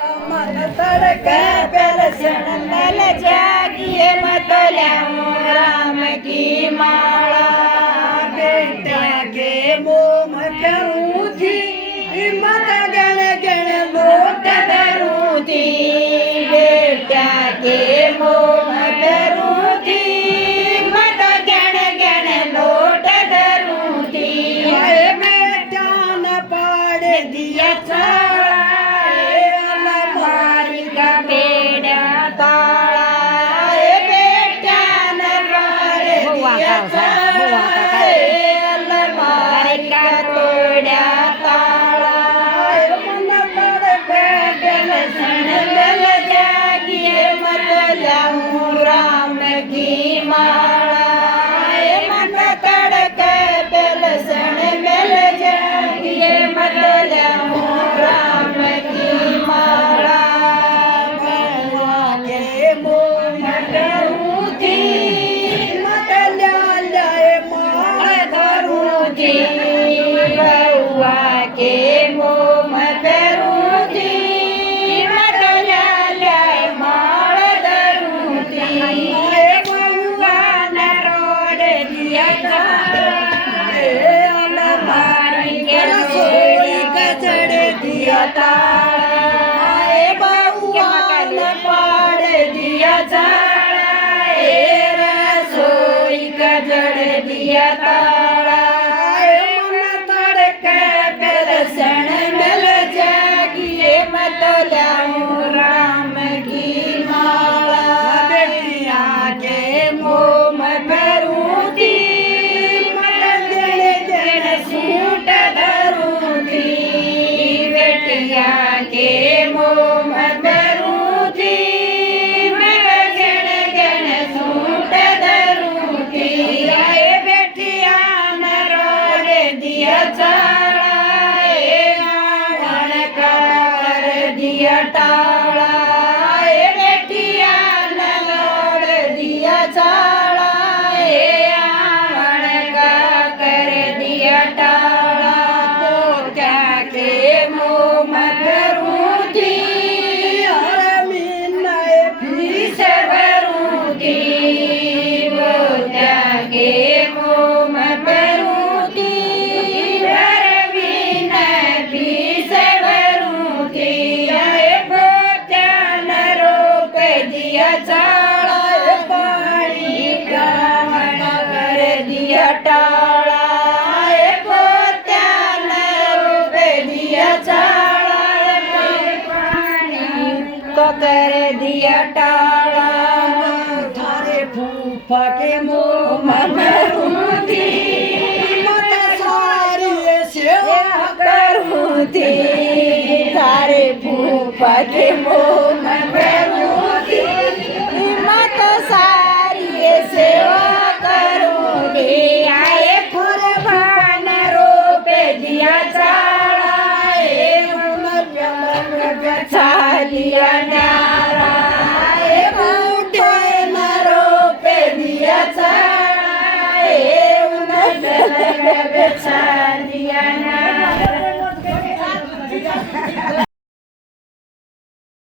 मन तड़क पेलसन मल जागिए मतल्याऊं राम की माला बेटा के मोम करूं थी मत गण गण लोट करूं थी बेटा के मोम करूं थी मत गण गण लोट करूं थी बेटा न पाड़ दिया चाला राम की माला मन तड़क बेलसन मिल जागिए मतल्याऊं राम की माला के मोह करूं थी मतल्याए माल धरूं थी बउआ के मोह करूं थी मतल्याए माल धरूं थी बउआ न रोड दिया अलमारी के रसोई कचड़ दिया ताला बउआ न पाड़ दिया चाला रसोई कचड़ दिया ताला मन तड़क बेलसन मिल जागिए मतल्याऊं राम की माला बेटिया के मोम करूं थी मत जण जण सूट धरूं थी बेटिया के मोम करूं थी मैं गण गण सूट धरूं थी आए बेटिया न रोड दिया चाला गावण कर दिया टाला बेटिया न रोड दिया चाला गावण का कर दिया टाला पोत्या के मोम करूं थी और मीनाए फीस भरूं थी पोत्या के मोम करूं थी और मीनाए फीस भरूं थी पोत्या न रोक दिया चाला पानी गावण कर दिया टाला पोत्या न रोक दिया चाला पानी तो कर दिया टाला थारे फूफा के मोह करूं थी मत सारी सेवा करूं थी थारे फूफा के मोह करूं थी मत सारी सेवा करूं थी आए कुर्बान रोप दिया चाला लिया नारा बूढ़े न रोप दिया चाला लिया नारा